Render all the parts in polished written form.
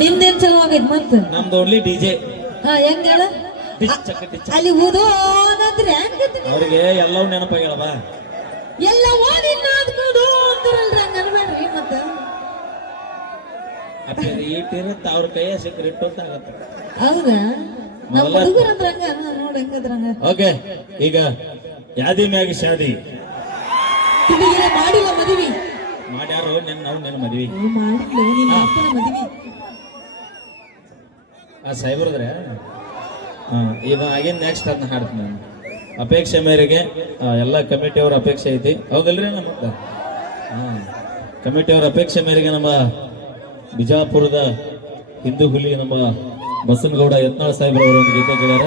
ನಿಂದೇನ್ ಚಲೋ ಆಗೈತ್ ಮತ್ತ ನಮ್ದು ಓನ್ಲಿ ಡಿಜೆ ಹಾ ಹೆಂಗ ಹೇಳ ಅಲ್ಲಿ ಓದೋ ಅನ್ನಂದ್ರೆ ಅವ್ರಿಗೆ ಎಲ್ಲವೂ ನೆನಪಾಗ್ಯಾವ ಎಲ್ಲ ಓದಿ ನಾದ್ಕೊಂಡು ಅಂತಾರಲ್ರಿ ಹಂಗ ಅನ್ಬೇಡ್ರಿ ಮತ್ತ ಇಟ್ಟಿರತ್ತ ಅವ್ರ ಕೈಯ ಸಿಕ್ಕರೆ ಇಟ್ಟು ಆಗತ್ತ ಹೌದಾ ನಮ್ಮ ಹುಡುಗರಂದ್ರ ಹಂಗ ನೋಡಿ ಹೆಂಗದ್ರ ಹಂಗ ಓಕೆ ಈಗ ಯಾದಿ ಮ್ಯಾಗ ಶಾದಿ ತಿರುಗಿರ ಮಾಡಿಲ್ಲ ಮದುವೆ ಮಾಡ್ಯಾರು ನಿನ್ನ ಮದ್ವಿ ಮಾಡಿಲ್ಲ ನಿನ್ನ ಅಪ್ಪನ ಮದುವೆ ಆ ಸಾಹೇಬ್ರದ್ರೆ ಇದು ಆಗಿನ ನೆಕ್ಸ್ಟ್ ಅದನ್ನ ಹಾಡ್ತೀನಿ ನಾನು ಅಪೇಕ್ಷೆ ಮೇರೆಗೆ ಎಲ್ಲ ಕಮಿಟಿಯವ್ರ ಅಪೇಕ್ಷೆ ಐತಿ ಹೌದಲ್ರಿ ನಮ್ಮ ಕಮಿಟಿಯವ್ರ ಅಪೇಕ್ಷೆ ಮೇರೆಗೆ ನಮ್ಮ ಬಿಜಾಪುರದ ಹಿಂದೂ ಹುಲಿ ನಮ್ಮ ಬಸನಗೌಡ ಯತ್ನಾಳ್ ಸಾಹೇಬ್ರವರು ಒಂದು ಗೀತೆ ಕೇಳ್ಯಾರ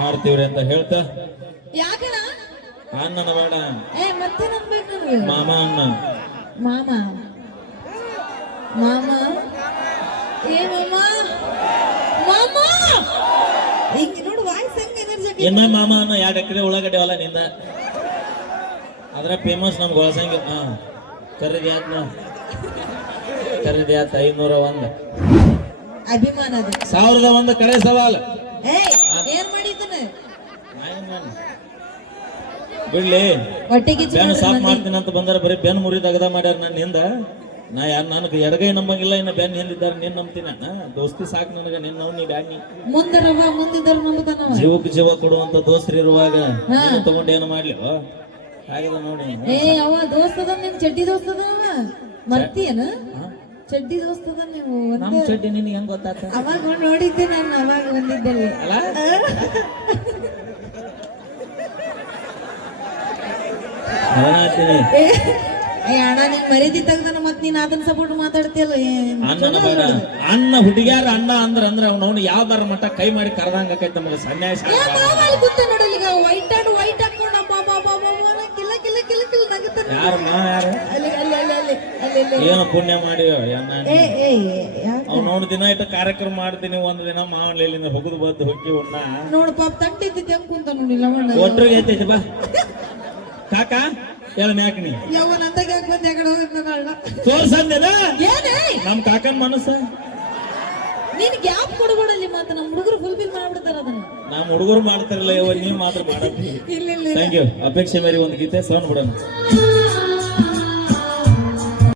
ಮಾಡ್ತೀವ್ರಿ ಅಂತ ಹೇಳ್ತಾ ಅಣ್ಣನ ಬೇಡ ಮಾಮ ಅಣ್ಣ ಮಾಮ ಮಾಮ ಏ ಮಾಮ ಮಾಮ ಈಗ ನೋಡು ವಾಯ್ಸ್ ಹೆಂಗ ಎನರ್ಜೆಟಿಕ್ ಏನ ಮಾಮ ಅಣ್ಣ 2 ಎಕರೆ ಉಳ್ಳಾಗಡ್ಡೆ ಹೊಲ ನಿಂದ ಅದ್ರ ಫೇಮಸ್ ನಮ್ಗೆ ಹೊಳಸಂಗಿ ಕರ್ರದಿ ಆತ 501 ಅಭಿಮಾನ ಅದು 1001 ಕಡೆ ಸವಾಲ್ ಏನ್ ಮಾಡಿದ್ದಾನೆ ಬಿಡ್ಲಿ ಹೊಟ್ಟೆಗೆ ಬೆನ್ನು ಸಾಫ್ ಮಾಡ್ತೀನಿ ಅಂತ ಬಂದಾರ ಬರೀ ಬೆನ್ನು ಮುರಿದಾಗದ ಮಾಡ್ಯಾರ ನನ್ನಿಂದ ನನಗೆ ಎಡಗೈ ನಂಬಂಗಿಲ್ಲ ಇನ್ನ ಬೆನ್ನು ಹಿಂದಿದ್ದಾರೆ ನೀನ್ ನಂಬ್ತೀನ ದೋಸ್ತಿ ಸಾಕು ನನಗ ನಿನ್ನ ನೀ ಬ್ಯಾನಿ ಜೀವಕ್ಕೆ ಜೀವ ಕೊಡುವಂತ ದೋಸ್ತರು ಇರುವಾಗ ತಗೊಂಡು ಏನು ಮಾಡ್ಲಿ ಹಾಗದ ನೋಡಿ ಅವ ದೋಸ್ತದ ನಿನ್ ಚಡ್ಡಿ ದೋಸ್ತದ ಮರ್ತಿಯನ ಚಡ್ಡಿ ದೋಸ್ತದ ನೀವು ನಮ್ ಚಡ್ಡಿ ನಿನ್ಗೆ ಹೆಂಗ್ ಗೊತ್ತಾತ ಅವಾಗ ನೋಡಿದ್ದೆ ನಾನು ಅವಾಗ ಬಂದಿದ್ದಲ್ಲಿ ಅಲ್ಲ ಅಣ್ಣ ನೀನ್ ಮರ್ಯಾದಿ ತೆಗ್ದಾನ ಮತ್ ನೀನ್ ಅದನ್ನ ಸಪೋರ್ಟ್ ಮಾತಾಡ್ತಿಯಲ್ಲ ಅಣ್ಣ ಹುಡುಗ್ಯಾರ ಅಣ್ಣ ಅಂದ್ರ ಅವ್ನು ಯಾವ ಬರ ಮಟ್ಟ ಕೈ ಮಾಡಿ ಕರೆದಂಗ ಆಕೈತಿ ನಮಗೆ ಸನ್ಯಾಸ ನೋಡಲ್ಲ ಈಗ ವೈಟ್ ಅಂಡ್ ವೈಟ್ ಹಾಕೊಂಡು ಕಿಲ್ಲ ಕಿಲ್ಲ ಕಿಲ್ಲ ಕಿಲ್ಲ ನಗುತ್ತಾನೆ ಏನು ಪುಣ್ಯ ಮಾಡಿ ಅವ್ನು ದಿನ ಇಟ್ಟು ಕಾರ್ಯಕ್ರಮ ಮಾಡ್ತೀನಿ ಒಂದ್ ದಿನ ಮಾವಲಿಂದ ಹೋಗುದು ಬದ್ದು ಹೊಕ್ಕಿ ಉಣ್ಣ ನೋಡು ಪಾಪ ತಟ್ಟಿದ್ದೆ ಹೆಂಗ್ ಕುಂತ ನೋಡಿಲ್ಲ ಒಟ್ಟರಿಗೆ ಐತೈತಿ ಬಾ ಕಾಕ ಹೇಳ ಮ್ಯಾಕ್ನಿ ತೋರ್ಸಂದೇನ ನಮ್ ಕಾಕನ್ ಮನಸ್ಸ ನೀನ್ ಗ್ಯಾಪ್ ಕೊಡಬೇಡಲ್ಲಿ ಮಾತ್ರ ನಮ್ ಹುಡುಗರು ಫುಲ್ಫಿಲ್ ಮಾಡ್ಬಿಡ್ತಾರ ಅದನ್ನ ನಮ್ ಹುಡುಗರು ಮಾಡ್ತಾರಲ್ಲ ನೀವ್ ಮಾತ್ರ ಮಾಡತ್ತಿ ಥ್ಯಾಂಕ್ ಯು ಅಪೇಕ್ಷೆ ಮೇರೆ ಒಂದು ಗೀತೆ ಸೌಂಡ್ ಬಿಡೋಣ